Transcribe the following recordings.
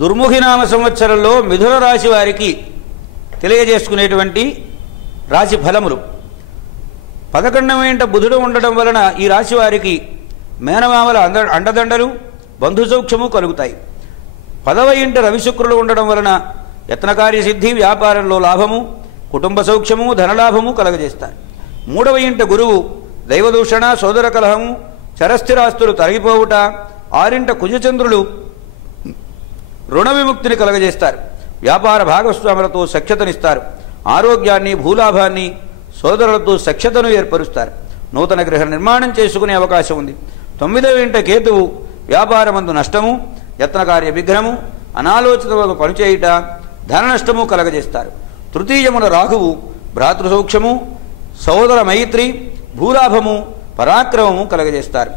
దుర్ముఖినామ సంవత్సరంలో మిథున రాశి వారికి తెలియజేసుకునేటువంటి రాశి ఫలములు. 11వ ఇంట బుధుడు ఉండడం వలన ఈ రాశి వారికి మేనమామల అండదండలు బంధు సౌఖ్యము కలుగుతాయి. 10వ ఇంట రవిశుక్రులు ఉండడం వలన యత్నకార్య సిద్ధి, వ్యాపారంలో లాభము, కుటుంబ సౌఖ్యము, ధనలాభము కలగజేస్తారు. 3వ ఇంట గురువు దైవదూషణ, సోదర కలహము, చరస్థిరాస్తులు తరిగిపోవుట. 6వ కుజచంద్రులు రుణ విముక్తిని కలగజేస్తారు. వ్యాపార భాగస్వాములతో సఖ్యతనిస్తారు. ఆరోగ్యాన్ని, భూలాభాన్ని, సోదరులతో సఖ్యతను ఏర్పరుస్తారు. నూతన గృహ నిర్మాణం చేసుకునే అవకాశం ఉంది. 9వ ఇంట కేతువు వ్యాపారమందు నష్టము, యత్నకార్య విఘ్నము, అనాలోచిత పనిచేయుట, ధన నష్టము కలగజేస్తారు. తృతీయమున రాహువు భ్రాతృ సౌఖ్యము, సోదర మైత్రి, భూలాభము, పరాక్రమము కలగజేస్తారు.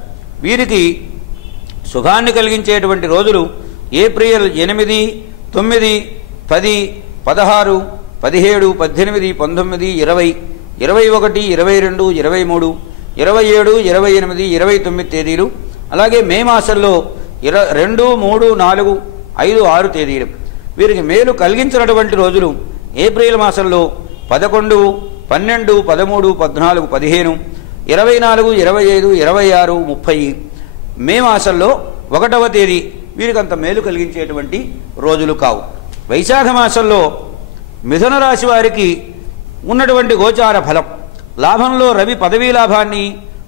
వీరికి శుభాన్ని కలిగించేటువంటి రోజులు ఏప్రిల్ 8, 9, 10, 16, 17, 18, 19, 20, 21, 22, 23, 27, 28, 29 తేదీలు. అలాగే మే మాసంలో 2, 3, 4, 5, 6 తేదీలు. వీరికి మేలు కలిగించినటువంటి రోజులు ఏప్రిల్ మాసంలో 11, 12, 13, 14, 15, 24, 25, 26, 30. మే మాసంలో 1వ తేదీ వీరికంత మేలు కలిగించేటువంటి రోజులు కావు. వైశాఖ మాసంలో మిథున రాశి వారికి ఉన్నటువంటి గోచార ఫలం. లాభంలో రవి పదవీ లాభాన్ని,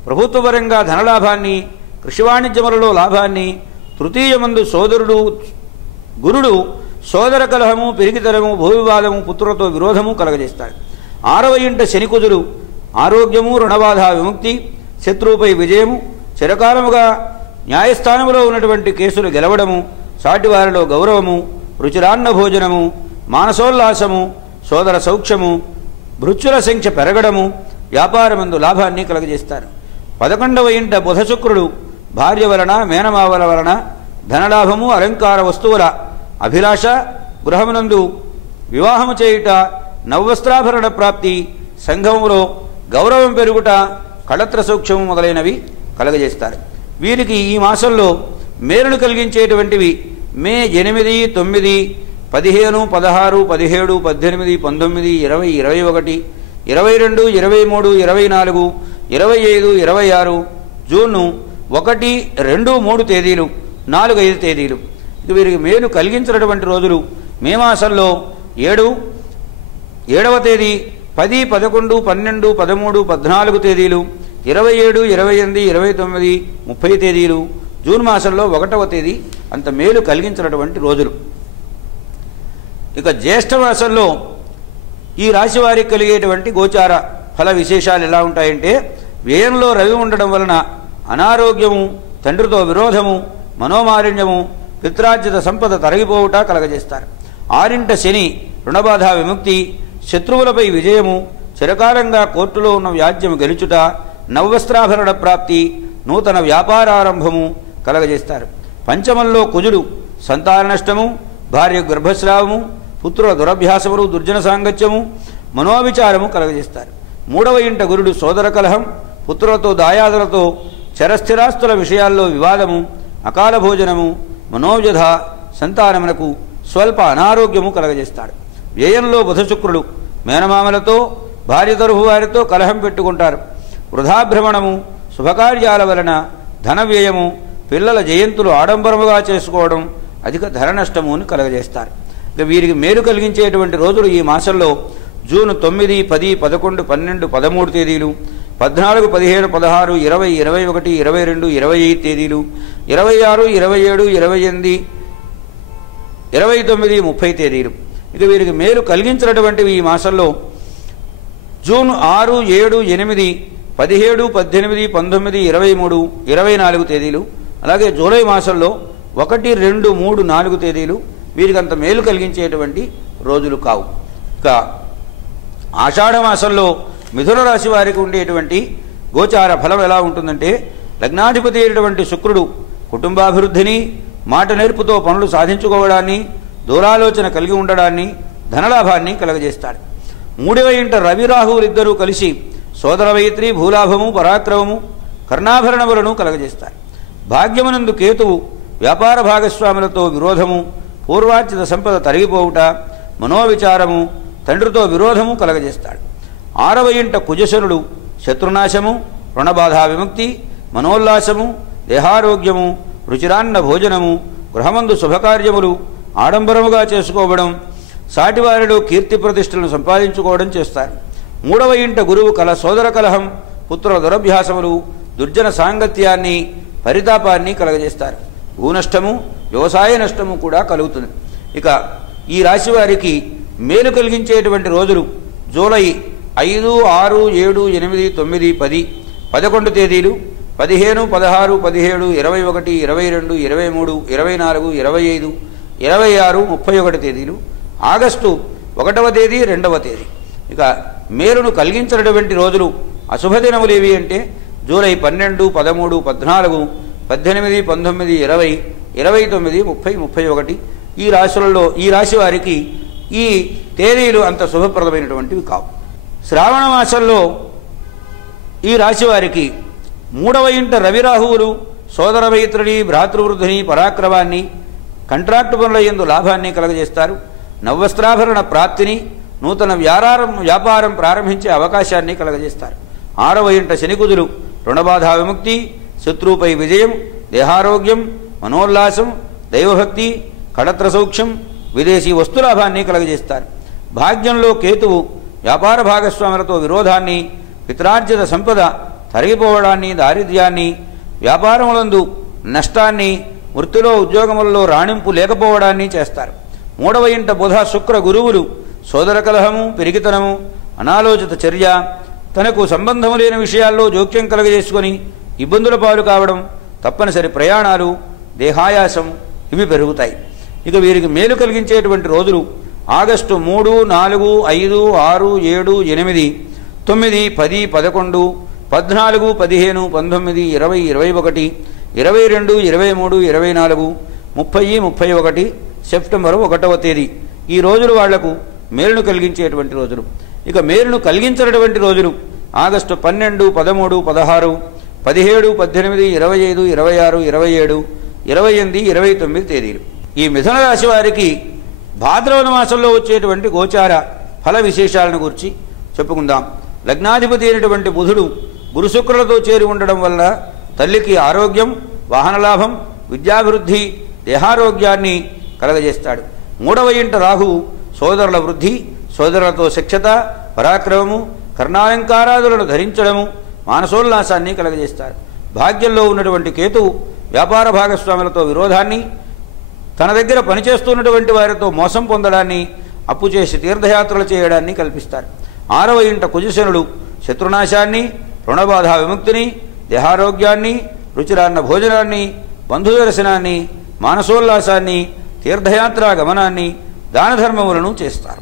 ప్రభుత్వపరంగా ధనలాభాన్ని, కృషి వాణిజ్యములలో లాభాన్ని, తృతీయమందు సోదరుడు గురుడు సోదర కలహము, పెరిగితరము, భూవివాదము, పుత్రులతో విరోధము కలగజేస్తాడు. 6వ ఇంట శనికుజుడు ఆరోగ్యము, రుణబాధ విముక్తి, శత్రువుపై విజయము, చిరకాలముగా న్యాయస్థానంలో ఉన్నటువంటి కేసులు గెలవడము, సాటివారిలో గౌరవము, రుచిరాన్న భోజనము, మానసోల్లాసము, సోదర సౌఖ్యము, భృత్యుల సంఖ్య పెరగడము, వ్యాపారమందు లాభాన్ని కలగజేస్తారు. 11వ ఇంట బుధ శుక్రుడు భార్య వలన, మేనమావల వలన ధనలాభము, అలంకార వస్తువుల అభిలాష, గృహమునందు వివాహము చేయుట, నవవస్త్రాభరణ ప్రాప్తి, సంఘములో గౌరవం పెరుగుట, కళత్ర సౌఖ్యము మొదలైనవి కలగజేస్తారు. వీరికి ఈ మాసంలో మేలును కలిగించేటువంటివి మే 8, 9, 15, 16, 17, 18, 19, 20, 21, 22, 23, 24, 25, 26, జూన్ 1, 2, 3 తేదీలు, 4, 5 తేదీలు. ఇక వీరికి మేలు కలిగించినటువంటి రోజులు మే మాసంలో 7వ తేదీ, 10, 11, 12, 13, 14 తేదీలు, 27, 28, 29, 30 తేదీలు. జూన్ మాసంలో 1వ తేదీ అంత మేలు కలిగించినటువంటి రోజులు. ఇక జ్యేష్ఠ మాసంలో ఈ రాశి వారికి కలిగేటువంటి గోచార ఫల విశేషాలు ఎలా ఉంటాయంటే, వ్యయంలో రవి ఉండడం వలన అనారోగ్యము, తండ్రితో విరోధము, మనోమాలిన్యము, పిత్రార్జిత సంపద తరగిపోవుట కలగజేస్తారు. 6వ ఇంట శని రుణబాధ విముక్తి, శత్రువులపై విజయము, చిరకాలంగా కోర్టులో ఉన్న వ్యాజ్యము గెలుచుట, నవవస్త్రాభరణ ప్రాప్తి, నూతన వ్యాపారారంభము కలగజేస్తారు. పంచమంలో కుజుడు సంతాన నష్టము, భార్య గర్భస్రావము, పుత్రుల దురభ్యాసములు, దుర్జన సాంగత్యము, మనోవిచారము కలగజేస్తారు. 3వ ఇంట గురుడు సోదర కలహం, పుత్రులతో దాయాదులతో చరస్థిరాస్తుల విషయాల్లో వివాదము, అకాల భోజనము, మనోవ్యధ, సంతానమునకు స్వల్ప అనారోగ్యము కలగజేస్తాడు. వ్యయంలో బుధ శుక్రుడు మేనమామలతో, భార్య తరఫు వారితో కలహం పెట్టుకుంటారు. వృధాభ్రమణము, శుభకార్యాల వలన ధన వ్యయము, పిల్లల జయంతులు ఆడంబరముగా చేసుకోవడం, అధిక ధన నష్టమును కలగజేస్తారు. ఇక వీరికి మేలు కలిగించేటువంటి రోజులు ఈ మాసంలో జూన్ 9, 10, 11, 12, 13 తేదీలు, 14, 15, 16, 20, 21, 22, 25 తేదీలు, 26, 27, 28, 29, 30 తేదీలు. ఇక వీరికి మేలు కలిగించినటువంటివి ఈ మాసంలో జూన్ 6, 7, 8, 17, 18, 19, 23, 24 తేదీలు. అలాగే జూలై మాసంలో 1, 2, 3, 4 తేదీలు వీరికి అంత మేలు కలిగించేటువంటి రోజులు కావు. ఇక ఆషాఢ మాసంలో మిథున రాశి వారికి ఉండేటువంటి గోచార ఫలం ఎలా ఉంటుందంటే, లగ్నాధిపతి అయినటువంటి శుక్రుడు కుటుంబాభివృద్ధిని, మాట నేర్పుతో పనులు సాధించుకోవడాన్ని, దూరాలోచన కలిగి ఉండడాన్ని, ధనలాభాన్ని కలగజేస్తాడు. 3వ ఇంట రవి రాహువులిద్దరూ కలిసి సోదర మైత్రి, భూలాభము, పరాక్రమము, కర్ణాభరణములను కలగజేస్తారు. భాగ్యమునందు కేతువు వ్యాపార భాగస్వాములతో విరోధము, పూర్వార్జిత సంపద తరిగిపోవుట, మనోవిచారము, తండ్రితో విరోధము కలగజేస్తాడు. 6వ ఇంట కుజశనుడు శత్రునాశము, రుణబాధా విముక్తి, మనోల్లాసము, దేహారోగ్యము, రుచిరాన్న భోజనము, గృహమందు శుభకార్యములు ఆడంబరముగా చేసుకోవడం, సాటివారిలో కీర్తి ప్రతిష్టలను సంపాదించుకోవడం చేస్తారు. 3వ ఇంట గురువు సోదర కలహం, పుత్ర దురభ్యాసములు, దుర్జన సాంగత్యాన్ని, పరితాపాన్ని కలగజేస్తారు. భూనష్టము, వ్యవసాయ నష్టము కూడా కలుగుతుంది. ఇక ఈ రాశి వారికి మేలు కలిగించేటువంటి రోజులు జూలై 5, 6, 7, 8, 9, 10, 11 తేదీలు, 15, 16, 17, 21, 22, 23, 24, 25, 26, 31 తేదీలు, ఆగస్టు 1వ తేదీ, 2వ తేదీ. ఇక మేలును కలిగించినటువంటి రోజులు అశుభదినములు ఏవి అంటే జూలై 12, 13, 14, 18, 19, 20, 29, 30, 31. ఈ రాశులలో ఈ రాశి వారికి ఈ తేదీలు అంత శుభప్రదమైనటువంటివి కావు. శ్రావణ మాసంలో ఈ రాశి వారికి 3వ ఇంట రవిరాహువులు సోదర మైత్రిని, భ్రాతృవృద్ధిని, పరాక్రమాన్ని, కంట్రాక్టు పనుల యందు లాభాన్ని కలగజేస్తారు. నవవస్త్రాభరణ ప్రాప్తిని, నూతన వ్యాపారం ప్రారంభించే అవకాశాన్ని కలగజేస్తారు. 6వ ఇంట శనికుజులు రుణబాధా విముక్తి, శత్రువుపై విజయం, దేహారోగ్యం, మనోల్లాసం, దైవభక్తి, కళత్ర సౌఖ్యం, విదేశీ వస్తులాభాన్ని కలగజేస్తారు. భాగ్యంలో కేతువు వ్యాపార భాగస్వాములతో విరోధాన్ని, పిత్రార్జిత సంపద తరిగిపోవడాన్ని, దారిద్ర్యాన్ని, వ్యాపారములందు నష్టాన్ని, వృత్తిలో ఉద్యోగములలో రాణింపు లేకపోవడాన్ని చేస్తారు. 3వ ఇంట బుధ శుక్ర గురువులు సోదర కలహము, పెరిగితనము, అనాలోచిత చర్య, తనకు సంబంధము లేని విషయాల్లో జోక్యం కలగజేసుకొని ఇబ్బందుల పాలు కావడం, తప్పనిసరి ప్రయాణాలు, దేహాయాసం ఇవి పెరుగుతాయి. ఇక వీరికి మేలు కలిగించేటువంటి రోజులు ఆగస్టు 3, 4, 5, 6, 7, 8, 9, 10, 11, 14, 15, 19, 20, 21, 22, 23, 24, 30, 31, సెప్టెంబర్ 1వ తేదీ. ఈ రోజులు వాళ్లకు మేలును కలిగించేటువంటి రోజులు. ఇక మేలును కలిగించినటువంటి రోజులు ఆగస్టు 12, 13, 16, 17, 18, 25, 26, 27, 28, 29 తేదీలు. ఈ మిథున రాశి వారికి భాద్రపద మాసంలో వచ్చేటువంటి గోచార ఫల విశేషాలను గురించి చెప్పుకుందాం. లగ్నాధిపతి అయినటువంటి బుధుడు గురుశుక్రులతో చేరి ఉండడం వల్ల తల్లికి ఆరోగ్యం, వాహనలాభం, విద్యాభివృద్ధి, దేహారోగ్యాన్ని కలగజేస్తాడు. 3వ ఇంట రాహువు సోదరుల వృద్ధి, సోదరులతో శిక్షత, పరాక్రమము, కర్ణాలంకారాదులను ధరించడము, మానసోల్లాసాన్ని కలగజేస్తారు. భాగ్యంలో ఉన్నటువంటి కేతువు వ్యాపార భాగస్వాములతో విరోధాన్ని, తన దగ్గర పనిచేస్తున్నటువంటి వారితో మోసం పొందడాన్ని, అప్పు చేసి తీర్థయాత్రలు చేయడాన్ని కల్పిస్తారు. 6వ ఇంట కుజశనుడు శత్రునాశాన్ని, రుణబాధా విముక్తిని, దేహారోగ్యాన్ని, రుచిరాన్న భోజనాన్ని, బంధుదర్శనాన్ని, మానసోల్లాసాన్ని, తీర్థయాత్రా గమనాన్ని, దానధర్మములను చేస్తారు.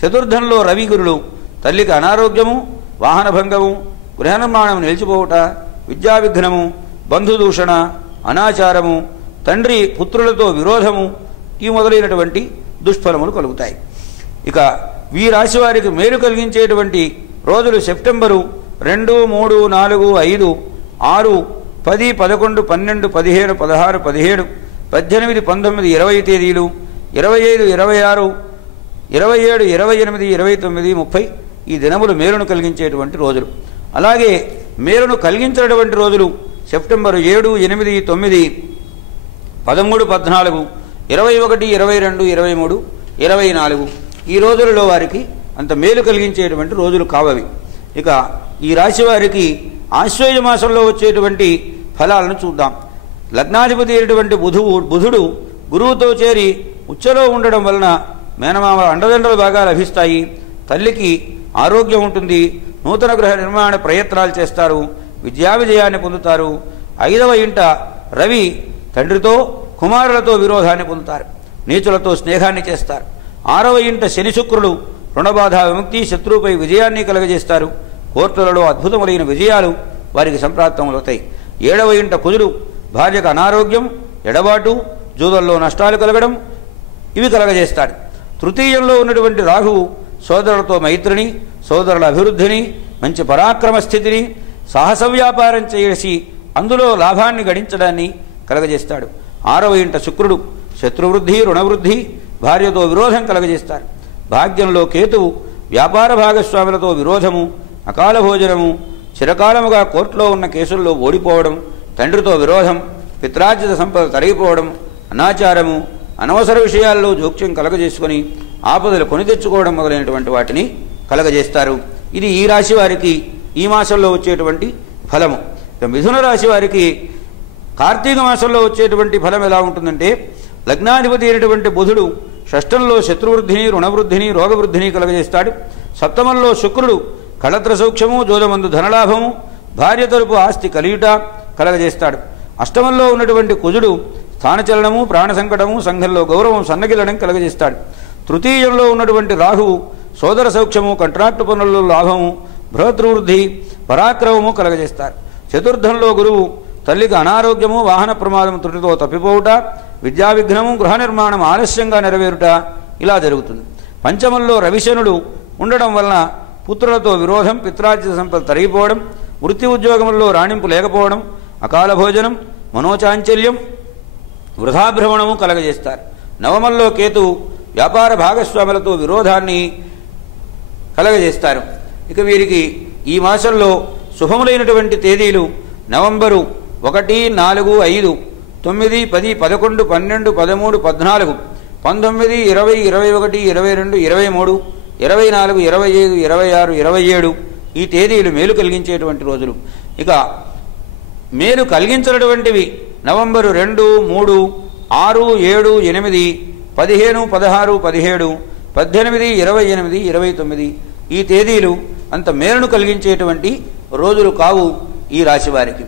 చతుర్థంలో రవిగురులు తల్లికి అనారోగ్యము, వాహనభంగము, గృహ నిర్మాణం నిలిచిపోవుట, విద్యా విఘ్నము, బంధుదూషణ, అనాచారము, తండ్రి పుత్రులతో విరోధము, ఈ మొదలైనటువంటి దుష్ఫలములు కలుగుతాయి. ఇక ఈ రాశి వారికి మేలు కలిగించేటువంటి రోజులు సెప్టెంబరు 2, 3, 4, 5, 6, 10, 11, 12, 15, 16, 17, 18, 19, 20 తేదీలు, 25, 26, 27, 28, 29, 30 ఈ దినములు మేలును కలిగించేటువంటి రోజులు. అలాగే మేలును కలిగించేటువంటి రోజులు సెప్టెంబరు 7, 8, 9, 13, 14, 21, 22, 23, 24 ఈ రోజులలో వారికి అంత మేలు కలిగించేటువంటి రోజులు కావవి. ఇక ఈ రాశి వారికి ఆశ్వేజ మాసంలో వచ్చేటువంటి ఫలాలను చూద్దాం. లగ్నాధిపతి అయినటువంటి బుధుడు గురువుతో చేరి ఉచ్చలో ఉండడం వలన మేనమామల అండదండలు బాగా లభిస్తాయి. తల్లికి ఆరోగ్యం ఉంటుంది. నూతన గృహ నిర్మాణ ప్రయత్నాలు చేస్తారు. విద్యా విజయాన్ని పొందుతారు. 5వ ఇంట రవి తండ్రితో, కుమారులతో విరోధాన్ని పొందుతారు. నీచులతో స్నేహాన్ని చేస్తారు. 6వ ఇంట శని శుక్రులు రుణబాధ విముక్తి, శత్రువుపై విజయాన్ని కలగజేస్తారు. కోర్టులలో అద్భుతములైన విజయాలు వారికి సంప్రాప్తమవుతాయి. 7వ ఇంట కుజుడు భార్యకు అనారోగ్యం, ఎడబాటు, జూదల్లో నష్టాలు కలగడం ఇవి కలగజేస్తాడు. తృతీయంలో ఉన్నటువంటి రాహువు సోదరులతో మైత్రిని, సోదరుల అభివృద్ధిని, మంచి పరాక్రమ స్థితిని, సాహస వ్యాపారం చేసి అందులో లాభాన్ని గడించడాన్ని కలగజేస్తాడు. 6వ ఇంట శుక్రుడు శత్రువృద్ధి, రుణవృద్ధి, భార్యతో విరోధం కలగజేస్తారు. భాగ్యంలో కేతువు వ్యాపార భాగస్వాములతో విరోధము, అకాల భోజనము, చిరకాలముగా కోర్టులో ఉన్న కేసుల్లో ఓడిపోవడం, తండ్రితో విరోధం, పిత్రార్జిత సంపద తరిగిపోవడం, అనాచారము, అనవసర విషయాల్లో జోక్యం కలగజేసుకొని ఆపదలు కొని తెచ్చుకోవడం మొదలైనటువంటి వాటిని కలగజేస్తారు. ఇది ఈ రాశి వారికి ఈ మాసంలో వచ్చేటువంటి ఫలము. ఇక మిథున రాశి వారికి కార్తీక మాసంలో వచ్చేటువంటి ఫలం ఎలా ఉంటుందంటే, లగ్నాధిపతి అయినటువంటి బుధుడు షష్టంలో శత్రువృద్ధిని, రుణవృద్ధిని, రోగవృద్ధిని కలగజేస్తాడు. సప్తమంలో శుక్రుడు కళత్ర సౌఖ్యము, జోదమందు ధనలాభము, భార్య తరపు ఆస్తి కలియుట కలగజేస్తాడు. అష్టమంలో ఉన్నటువంటి కుజుడు స్థానచలనము, ప్రాణ సంకటము, సంఘంలో గౌరవం సన్నగిల్లడం కలగజేస్తాడు. తృతీయంలో ఉన్నటువంటి రాహువు సోదర సౌఖ్యము, కంట్రాక్టు పనుల్లో లాభము, బృహద్వృద్ధి, పరాక్రమము కలగజేస్తారు. చతుర్థంలో గురువు తల్లికి అనారోగ్యము, వాహన ప్రమాదం త్రుటితో తప్పిపోవుట, విద్యా విఘ్నము, గృహ నిర్మాణం ఆలస్యంగా నెరవేరుట ఇలా జరుగుతుంది. పంచమంలో రవిశనుడు ఉండడం వలన పుత్రులతో విరోధం, పిత్రార్జిత సంపద తరిగిపోవడం, వృత్తి ఉద్యోగంలో రాణింపు లేకపోవడం, అకాల భోజనం, మనోచాంచల్యం, వృధాభ్రమణము కలగజేస్తారు. నవమంలో కేతువు వ్యాపార భాగస్వాములతో విరోధాన్ని కలగజేస్తారు. ఇక వీరికి ఈ మాసంలో శుభములైనటువంటి తేదీలు నవంబరు 1, 4, 5, 9, 10, 11, 12, 13, 14, 19, 20, 21, 22, 23, 24, 25, 26, 27 ఈ తేదీలు మేలు కలిగించేటువంటి రోజులు. ఇక మేలు కలిగించినటువంటివి నవంబరు 2, 3, 6, 7, 8, 15, 16, 17, 18, 28, 29 ఈ తేదీలు అంత మేలును కలిగించేటువంటి రోజులు కావు ఈ రాశివారికి.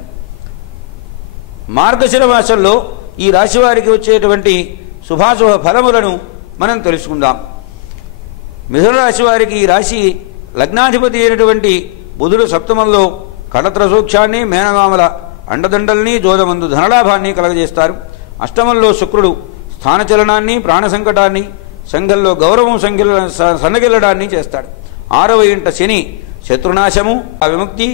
మార్గశిర మాసంలో ఈ రాశివారికి వచ్చేటువంటి శుభాశుభ ఫలములను మనం తెలుసుకుందాం. మిథున రాశి వారికి ఈ రాశి లగ్నాధిపతి అయినటువంటి బుధుడు సప్తమంలో కళత్ర సూక్ష్యాన్ని, మేనమామల అండదండల్ని, జోదమందు ధనలాభాన్ని కలగజేస్తారు. అష్టమంలో శుక్రుడు స్థానచలనాన్ని, ప్రాణ సంకటాన్ని, సంఘంలో గౌరవం సన్నగిల్లడాన్ని చేస్తాడు. 6వ ఇంట శని శత్రునాశము, విముక్తి,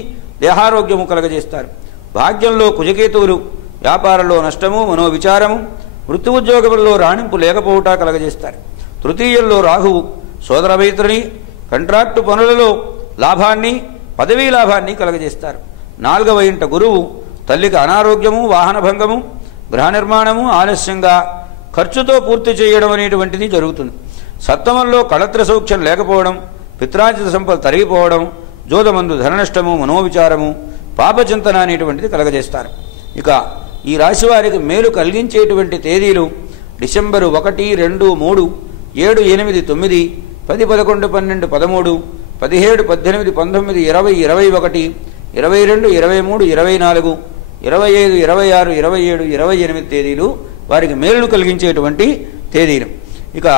దేహారోగ్యము కలగజేస్తారు. భాగ్యంలో కుజకేతువులు వ్యాపారంలో నష్టము, మనోవిచారము, వృత్తి ఉద్యోగంలో రాణింపు లేకపోవుట కలగజేస్తారు. తృతీయంలో రాహువు సోదర మైత్రిని, కంట్రాక్టు పనులలో లాభాన్ని, పదవీ లాభాన్ని కలగజేస్తారు. 4వ ఇంట గురువు తల్లికి అనారోగ్యము, వాహన భంగము, గృహ నిర్మాణము ఆలస్యంగా ఖర్చుతో పూర్తి చేయడం అనేటువంటిది జరుగుతుంది. సప్తమంలో కళత్ర సౌఖ్యం లేకపోవడం, పిత్రార్జిత సంపద తరిగిపోవడం, జోదమందు ధననష్టము, మనోవిచారము, పాపచింతన అనేటువంటిది కలగజేస్తారు. ఇక ఈ రాశివారికి మేలు కలిగించేటువంటి తేదీలు డిసెంబరు 1, 2, 3, 7, 8, 9, 10, 11, 12, 13, 17, 18, 19, 20, 21, 22, 23, 24, 25, 26, 27, 28 తేదీలు వారికి మేలును కలిగించేటువంటి తేదీలు. ఇక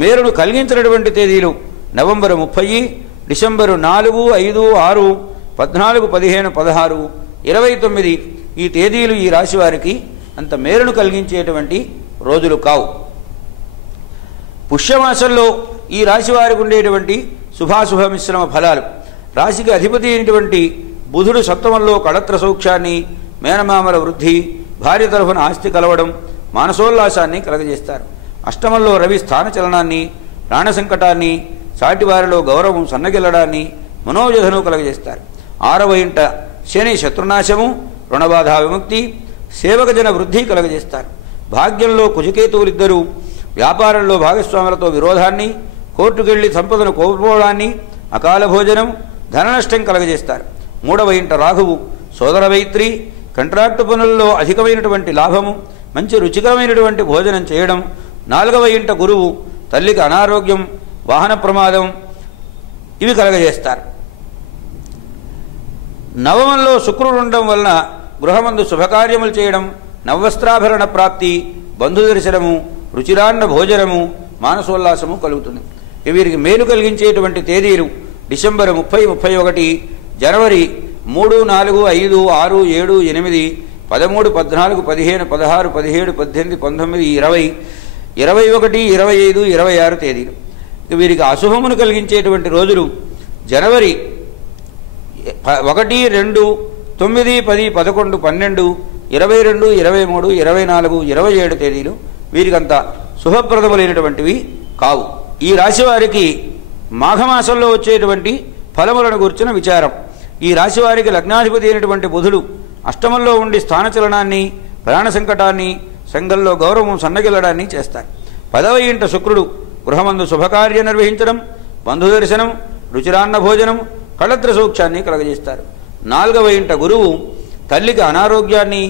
మేలును కలిగించినటువంటి తేదీలు నవంబరు 30, డిసెంబరు 4, 5, 6, 14, 15, 16, 29 ఈ తేదీలు ఈ రాశి వారికి అంత మేలును కలిగించేటువంటి రోజులు కావు. పుష్యమాసంలో ఈ రాశి వారికి ఉండేటువంటి శుభాశుభ మిశ్రమ ఫలాలు. రాశికి అధిపతి అయినటువంటి బుధుడు సప్తమంలో కళత్ర సౌఖ్యాన్ని, మేనమామల వృద్ధి, భార్య తరఫున ఆస్తి కలవడం, మానసోల్లాసాన్ని కలగజేస్తారు. అష్టమంలో రవి స్థానచలనాన్ని, ప్రాణ సంకటాన్ని, సాటివారిలో గౌరవం సన్నగిల్లడాన్ని, మనోజధను కలగజేస్తారు. 6వ ఇంట శని శత్రునాశము, రుణబాధ విముక్తి, సేవకజన వృద్ధి కలగజేస్తారు. భాగ్యంలో కుజకేతువులిద్దరూ వ్యాపారంలో భాగస్వాములతో విరోధాన్ని, కోర్టుకెళ్లి సంపదను కోల్పోవడాన్ని, అకాల భోజనం, ధననష్టం కలగజేస్తారు. 3వ ఇంట రాహువు సోదర మైత్రి, కంట్రాక్టు పనుల్లో అధికమైనటువంటి లాభము, మంచి రుచికరమైనటువంటి భోజనం చేయడం. 4వ ఇంట గురువు తల్లికి అనారోగ్యం, వాహన ప్రమాదం ఇవి కలగజేస్తారు. నవమంలో శుక్రుడు ఉండడం వలన గృహమందు శుభకార్యములు చేయడం, నవవస్త్రాభరణ ప్రాప్తి, బంధుదర్శనము, రుచిరాన్న భోజనము, మానసోల్లాసము కలుగుతుంది. వీరికి మేలు కలిగించేటువంటి తేదీలు డిసెంబర్ 30, 31, జనవరి 3, 4, 5, 6, 7, 8, 13, 14, 15, 16, 17, 18, 19, 20, 21, 25, 26 తేదీలు. వీరికి అశుభమును కలిగించేటువంటి రోజులు జనవరి 1, 2, 9, 10, 11, 12, 22, 23, 24, 27 తేదీలు వీరికంత శుభప్రదములైనటువంటివి కావు. ఈ రాశి వారికి మాఘమాసంలో వచ్చేటువంటి ఫలములను గురించిన విచారం. ఈ రాశి వారికి లగ్నాధిపతి అయినటువంటి బుధుడు అష్టమంలో ఉండి స్థానచలనాన్ని, ప్రాణ సంకటాన్ని, సంఘంలో గౌరవం సన్నగిల్లడాన్ని చేస్తారు. 10వ ఇంట శుక్రుడు గృహమందు శుభకార్యం నిర్వహించడం, బంధుదర్శనం, రుచిరాన్న భోజనం, కళత్ర సూక్ష్యాన్ని కలగజేస్తారు. 4వ ఇంట గురువు తల్లికి అనారోగ్యాన్ని,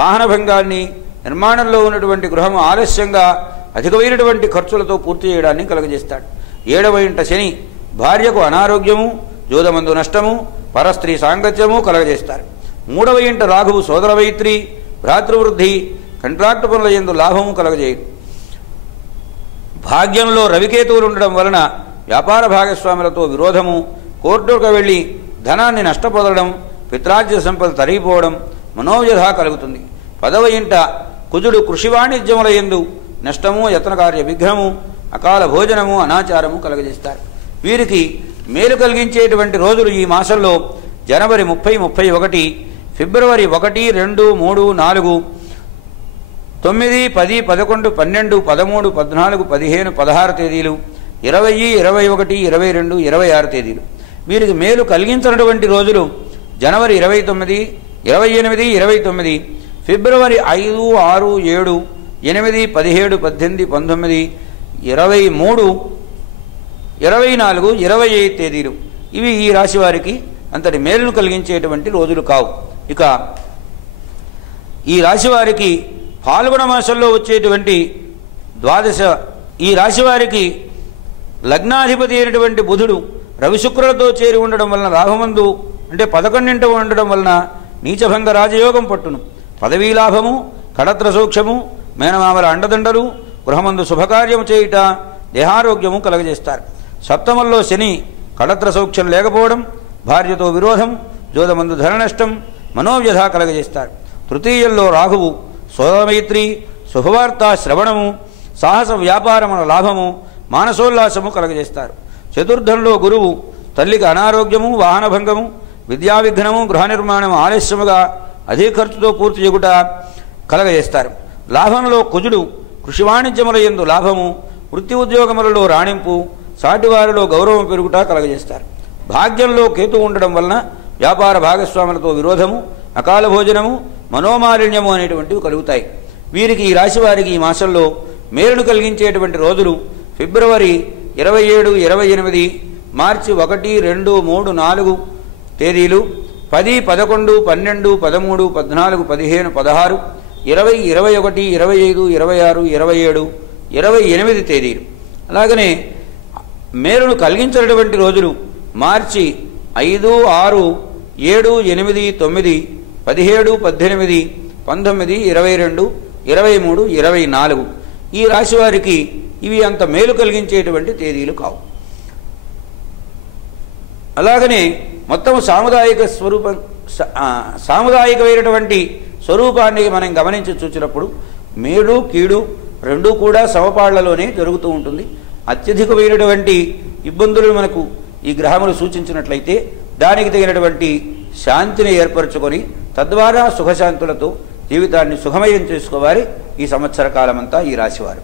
వాహనభంగాన్ని, నిర్మాణంలో ఉన్నటువంటి గృహం ఆలస్యంగా అధికమైనటువంటి ఖర్చులతో పూర్తి చేయడాన్ని కలగజేస్తాడు. 7వ ఇంట శని భార్యకు అనారోగ్యము, జోదమందు నష్టము, పరస్త్రీ సాంగత్యము కలగజేస్తారు. 3వ ఇంట రాఘువు సోదర మైత్రి, భ్రాతృవృద్ధి, కంట్రాక్టు పనుల యందు లాభము కలగజేయడు. భాగ్యంలో రవికేతువులు ఉండడం వలన వ్యాపార భాగస్వాములతో విరోధము, కోర్టుకు వెళ్ళి ధనాన్ని నష్టపొందడం, పిత్రార్జిత సంపద తరిగిపోవడం, మనోవ్యధ కలుగుతుంది. 10వ ఇంట కుజుడు కృషి వాణిజ్యముల యందు నష్టము, యత్నకార్య విఘ్నము, అకాల భోజనము, అనాచారము కలగజేస్తారు. వీరికి మేలు కలిగించేటువంటి రోజులు ఈ మాసంలో జనవరి 30, 31, ఫిబ్రవరి 1, 2, 3, 4, 9, 10, 11, 12, 13, 14, 15, 16 తేదీలు, 20, 21, 22, 26 తేదీలు. వీరికి మేలు కలిగించినటువంటి రోజులు జనవరి 29, 28, 29, ఫిబ్రవరి 5, 6, 7, 8, 17, 18, 19, 23, 24, 25 తేదీలు. ఇవి ఈ రాశి వారికి అంతటి మేలును కలిగించేటువంటి రోజులు కావు. ఇక ఈ రాశి వారికి పాల్గొన మాసంలో వచ్చేటువంటి ద్వాదశ, ఈ రాశి వారికి లగ్నాధిపతి అయినటువంటి బుధుడు రవిశుక్రులతో చేరి ఉండడం వలన లాభమందు అంటే 11ంట ఉండడం వలన నీచభంగ రాజయోగం పట్టును. పదవీ లాభము, కడత్ర సూక్ష్మము, మేనమామల అండదండలు, గృహమందు శుభకార్యము చేయుట, దేహారోగ్యము కలగజేస్తారు. సప్తమంలో శని కడత్ర సౌఖ్యం లేకపోవడం, భార్యతో విరోధం, జోదమందు ధన నష్టం, మనోవ్యధ కలగజేస్తారు. తృతీయంలో రాహువు సోదమైత్రి, శుభవార్త శ్రవణము, సాహస వ్యాపారముల లాభము, మానసోల్లాసము కలగజేస్తారు. చతుర్థంలో గురువు తల్లికి అనారోగ్యము, వాహనభంగము, విద్యా విఘ్నము, గృహ నిర్మాణము ఆలస్యముగా అధిక ఖర్చుతో పూర్తి చేయుట కలగజేస్తారు. లాభంలో కుజుడు కృషి వాణిజ్యముల యందు లాభము, వృత్తి ఉద్యోగములలో రాణింపు, సాటివారిలో గౌరవం పెరుగుట కలగజేస్తారు. భాగ్యంలో కేతు ఉండడం వలన వ్యాపార భాగస్వాములతో విరోధము, అకాల భోజనము, మనోమాలిన్యము అనేటువంటివి కలుగుతాయి. వీరికి ఈ రాశి వారికి ఈ మాసంలో మేలును కలిగించేటువంటి రోజులు ఫిబ్రవరి 27, 28, మార్చి 1, 2, 3, 4 తేదీలు, 10, 11, 12, 13, 14, 15, 16, 20, 21, 25, 26, 27, 28 తేదీలు. అలాగనే మేలును కలిగించినటువంటి రోజులు మార్చి 5, 6, 7, 8, 9, 17, 18, 19, 22, 23, 24 ఈ రాశి వారికి ఇవి అంత మేలు కలిగించేటువంటి తేదీలు కావు. అలాగనే మొత్తం సాముదాయికమైనటువంటి స్వరూపాన్ని మనం గమనించి చూసినప్పుడు మేలు కీడు రెండూ కూడా సమపాళ్లలోనే జరుగుతూ ఉంటుంది. అత్యధికమైనటువంటి ఇబ్బందులు మనకు ఈ గ్రహములు సూచించినట్లయితే దానికి తగినటువంటి శాంతిని ఏర్పరచుకొని తద్వారా సుఖశాంతులతో జీవితాన్ని సుఖమయం చేసుకోవాలి ఈ సంవత్సర కాలమంతా ఈ రాశివారు.